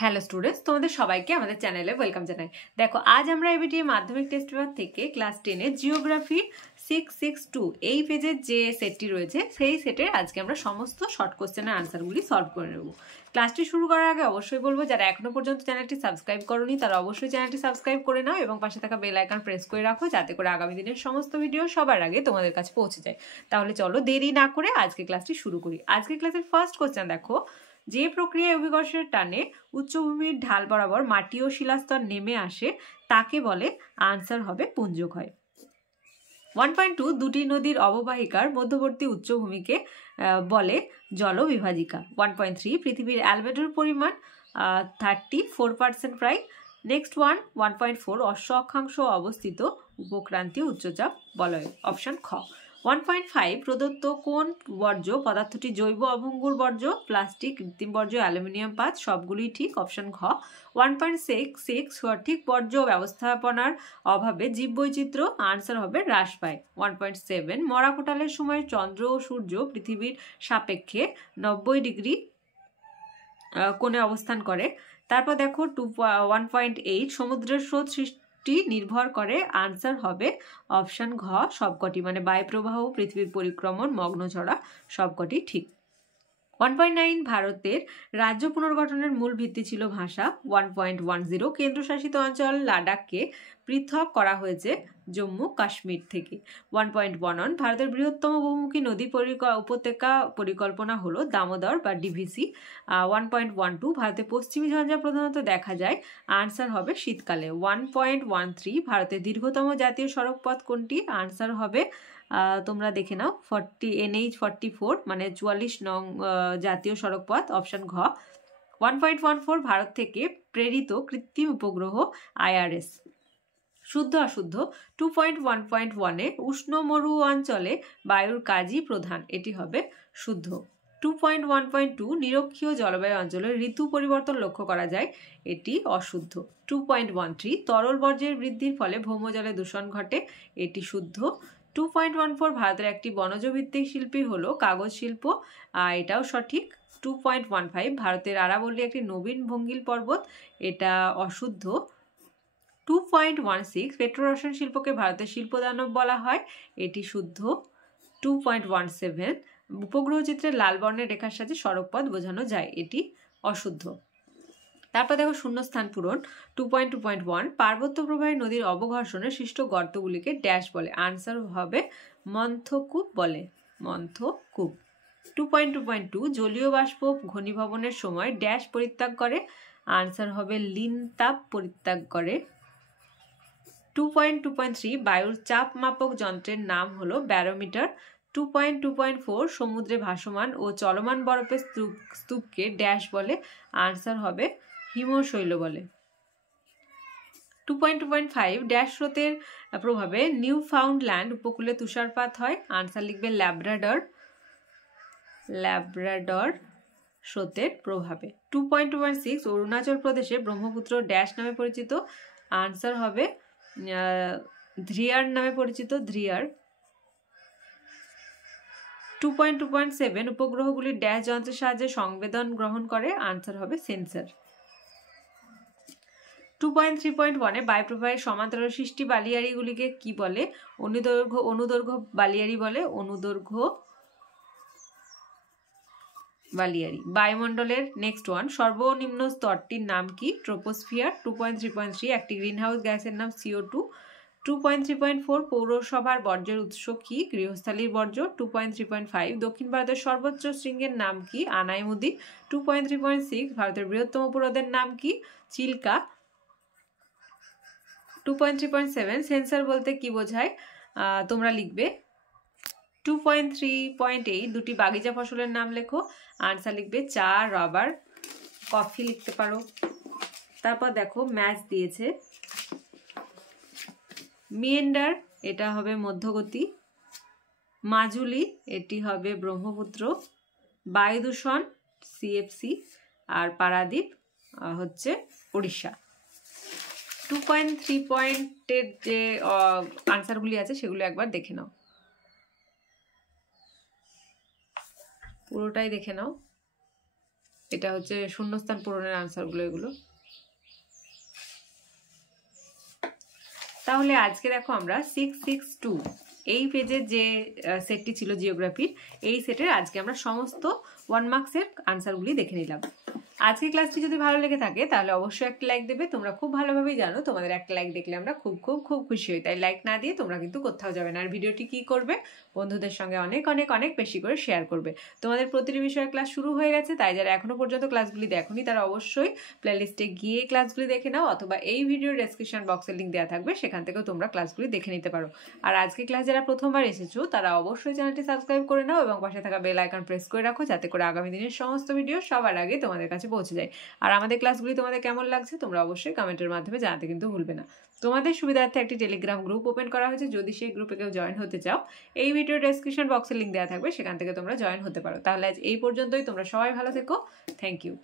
Hello students, তোমাদের সবাইকে আমাদের চ্যানেলে ওয়েলকাম জানাই। দেখো, আজ আমরা এবিটিএ মাধ্যমিক টেস্ট পেপার থেকে ক্লাস 10 জিওগ্রাফি 662 এই পেজের যে সেটটি রয়েছে সেই সেটের আজকে আমরা সমস্ত শর্ট কোশ্চেনের আনসারগুলি সলভ করে নেব। ক্লাসটি শুরু করার আগে অবশ্যই বলবো, যারা এখনো পর্যন্ত চ্যানেলটি সাবস্ক্রাইব করোনি তারা অবশ্যই চ্যানেলটি সাবস্ক্রাইব করে নাও এবং পাশে থাকা বেল আইকন প্রেস করে রাখো, যাতে করে আগামী দিনের সমস্ত ভিডিও সবার আগে তোমাদের কাছে পৌঁছে যায়। তাহলে চলো দেরি না করে আজকে ক্লাসটি শুরু করি। আজকে ক্লাসের ফার্স্ট কোশ্চেন দেখো, যে প্রক্রিয়ায় অভিকর্ষের টানে উচ্চভূমির ঢাল বরাবর মাটি ও শিলাস্তর নেমে আসে তাকে বলে, আনসার হবে পুঞ্জক্ষয়। 1.2 দুটি নদীর অববাহিকার মধ্যবর্তী উচ্চভূমিকে বলে জলবিভাজিকা। 1.3 পৃথিবীর অ্যালবেডোর পরিমাণ 34% প্রায়। নেক্সট 1.4 অশ্ব অক্ষাংশ অবস্থিত উপক্রান্তীয় উচ্চচাপ বলয়, অপশন খ। 1.5 প্রদত্ত কোন বর্জ্য পদার্থটি জৈব অভঙ্গুর বর্জ্য, প্লাস্টিক, কৃত্রিম বর্জ্য, অ্যালুমিনিয়াম পাত, সবগুলি ঠিক, অপশন ঘ। 1.6 সঠিক বর্জ্য ব্যবস্থাপনার অভাবে জীববৈচিত্র্য, আনসার হবে হ্রাস পায়। 1.7 মরা কোটালের সময় চন্দ্র ও সূর্য পৃথিবীর সাপেক্ষে 90 ডিগ্রি কোণে অবস্থান করে। তারপর দেখো 1.8 সমুদ্রের স্রোত সৃষ্টি নির্ভর করে, আনসার হবে অপশন ঘ সবকটি, মানে বায়ুপ্রবাহ, পৃথিবীর পরিক্রমণ, মগ্নছড়া সবকটি ঠিক। 1.9 ভারতের রাজ্য পুনর্গঠনের মূল ভিত্তি ছিল ভাষা। 1.10 কেন্দ্রশাসিত অঞ্চল লাদাখকে পৃথক করা হয়েছে জম্মু কাশ্মীর থেকে। 1.11 ভারতের বৃহত্তম বহুমুখী নদী উপত্যকা পরিকল্পনা হলো দামোদর বা ডিভিসি। 1.12 ভারতের পশ্চিমী ঝঞ্ঝা প্রধানত দেখা যায়, আনসার হবে শীতকালে। 1.13 ভারতের দীর্ঘতম জাতীয় সড়ক পথ কোনটি, আনসার হবে তোমরা দেখে নাও NH44, মানে 44 নং জাতীয় সড়ক পথ, অপশন ঘ। 1.14 ভারত থেকে প্রেরিত কৃত্রিম উপগ্রহ IRS। শুদ্ধ অশুদ্ধ 2.1.1 উষ্ণ মরু অঞ্চলে বায়ুর কাজই প্রধান, এটি হবে শুদ্ধ। 2.1.2 নিরক্ষীয় জলবায়ু অঞ্চলে ঋতু পরিবর্তন লক্ষ্য করা যায়, এটি অশুদ্ধ। 2.13 তরল বর্জ্যের বৃদ্ধির ফলে ভৌমজলে দূষণ ঘটে, এটি শুদ্ধ। 2.14 ভারতের একটি বনজ ভিত্তিক শিল্পী হলো কাগজ শিল্প, এটাও সঠিক। 2.15 ভারতের আরাবল্লী একটি নবীন ভঙ্গিল পর্বত, এটা অশুদ্ধ। 2.16 পেট্রোরসায়ন শিল্পকে ভারতের শিল্পদানব বলা হয়, এটি শুদ্ধ। 2.17 উপগ্রহ চিত্রে লাল বর্ণের রেখার সাথে সড়কপথ বোঝানো যায়, এটি অশুদ্ধ। তারপর দেখো শূন্যস্থান পূরণ। 2.2.1 পার্বত্য প্রবাহী নদীর অবঘর্ষণে সৃষ্ট গর্তগুলিকে ড্যাশ বলে, আনসার হবে মন্থকূপ বলে, মন্থকূপ। 2.2.2 জলীয় বাষ্প ঘনীভবনের সময় ড্যাশ পরিত্যাগ করে, আনসার হবে লিন তাপ পরিত্যাগ করে। 2.2.3 বায়ুর চাপ মাপক যন্ত্রের নাম হলো ব্যারোমিটার। 2.2.4 সমুদ্রে ভাসমান ও চলমান বরফের স্তূপকে ড্যাশ বলে, আনসার হবে হিমশৈল বলে। 2.2.5 ড্যাশ স্রোতের প্রভাবে নিউ ফাউন্ডল্যান্ড উপকূলে তুষারপাত হয়, আনসার লিখবে ল্যাব্রাডর, ল্যাব্রাডর স্রোতের প্রভাবে। 2.2.6 অরুণাচল প্রদেশে ব্রহ্মপুত্র ড্যাশ নামে পরিচিত, আনসার হবে ধ্রিয়ার নামে পরিচিত, ধ্রিয়ার। 2.2.7 উপগ্রহগুলি ড্যাশ যন্ত্রের সাহায্যে সংবেদন গ্রহণ করে, আনসার হবে সেন্সর। 2.3.1 বায়ুপ্রবাহের সমান্তরাল সৃষ্টি বালিয়াড়িগুলিকে কি বলে, অনুদৈর্ঘ্য বালিয়াড়ি বলে, অনুদৈর্ঘ্য বালিয়াড়ি। বায়ুমণ্ডলের নেক্সট সর্বনিম্ন স্তরটির নাম কি, ট্রোপোস্ফিয়ার। 2.3.3 একটি গ্রিনহাউস গ্যাসের নাম CO2। 2.3.4 পৌরসভার বর্জ্যের উৎস কি, গৃহস্থালির বর্জ্য। 2.3.5 দক্ষিণ ভারতের সর্বোচ্চ শৃঙ্গের নাম কি, আনাইমুদি। 2.3.6 ভারতের বৃহত্তম উপহ্রদের নাম কি, চিল্কা। 2.3.7 সেন্সর বলতে কি বোঝায়, তোমরা লিখবে। 2.3.8 দুটি বাগিচা ফসলের নাম লেখো, আনসার লিখবে চা, রাবার, কফি লিখতে পারো। তারপর দেখো ম্যাচ দিয়েছে, মিয়েন্ডার এটা হবে মধ্যগতি, মাজুলি এটি হবে ব্রহ্মপুত্র, বায়ুদূষণ CFC, আর পারাদ্বীপ হচ্ছে উড়িষ্যা। 2.3 যে আনসারগুলি আছে সেগুলো একবার দেখে নাও, পুরোটাই দেখে নাও। এটা হচ্ছে শূন্যস্থান পূরণের আনসারগুলো এগুলো। তাহলে আজকে দেখো আমরা 662 এই পেজের যে সেটটি ছিল জিওগ্রাফির, এই সেটের আজকে আমরা সমস্ত 1 মার্কসের আনসারগুলি দেখে নিলাম। আজকে ক্লাসটি যদি ভালো লেগে থাকে তাহলে অবশ্যই একটা লাইক দেবে। তোমরা খুব ভালোভাবেই জানো তোমাদের একটা লাইক দেখলে আমরা খুব খুব খুব খুশি হই, তাই লাইক না দিয়ে তোমরা কিন্তু কোথাও যাবে না। আর ভিডিওটি কি করবে, বন্ধুদের সঙ্গে অনেক অনেক অনেক বেশি করে শেয়ার করবে। তোমাদের প্রতিটি বিষয়ের ক্লাস শুরু হয়ে গেছে, তাই যারা এখনো পর্যন্ত ক্লাসগুলি দেখোনি তারা অবশ্যই প্লেলিস্টে গিয়ে ক্লাসগুলি দেখে নাও, অথবা এই ভিডিওর ডেসক্রিপশন বক্সের লিঙ্ক দেওয়া থাকবে, সেখান থেকেও তোমরা ক্লাসগুলি দেখে নিতে পারো। আর আজকে ক্লাস যারা প্রথমবার এসেছো তারা অবশ্যই চ্যানেলটি সাবস্ক্রাইব করে নাও এবং পাশে থাকা বেল আইকন প্রেস করে রাখো, যাতে করে আগামী দিনের সমস্ত ভিডিও সবার আগে তোমাদের কাছে পৌঁছে যায়। আর আমাদের ক্লাসগুলি তোমাদের কেমন লাগছে তোমরা অবশ্যই কমেন্টের মাধ্যমে জানাতে কিন্তু ভুলবে না। তোমাদের সুবিধার্থে একটি টেলিগ্রাম গ্রুপ ওপেন করা হয়েছে, যদি সেই গ্রুপে কেউ জয়েন হতে চাও এই ভিডিও ডেসক্রিপশন বক্সের লিঙ্ক দেওয়া থাকবে, সেখান থেকে তোমরা জয়েন হতে পারো। তাহলে আজ এই পর্যন্তই, তোমরা সবাই ভালো থেকো। Thank you.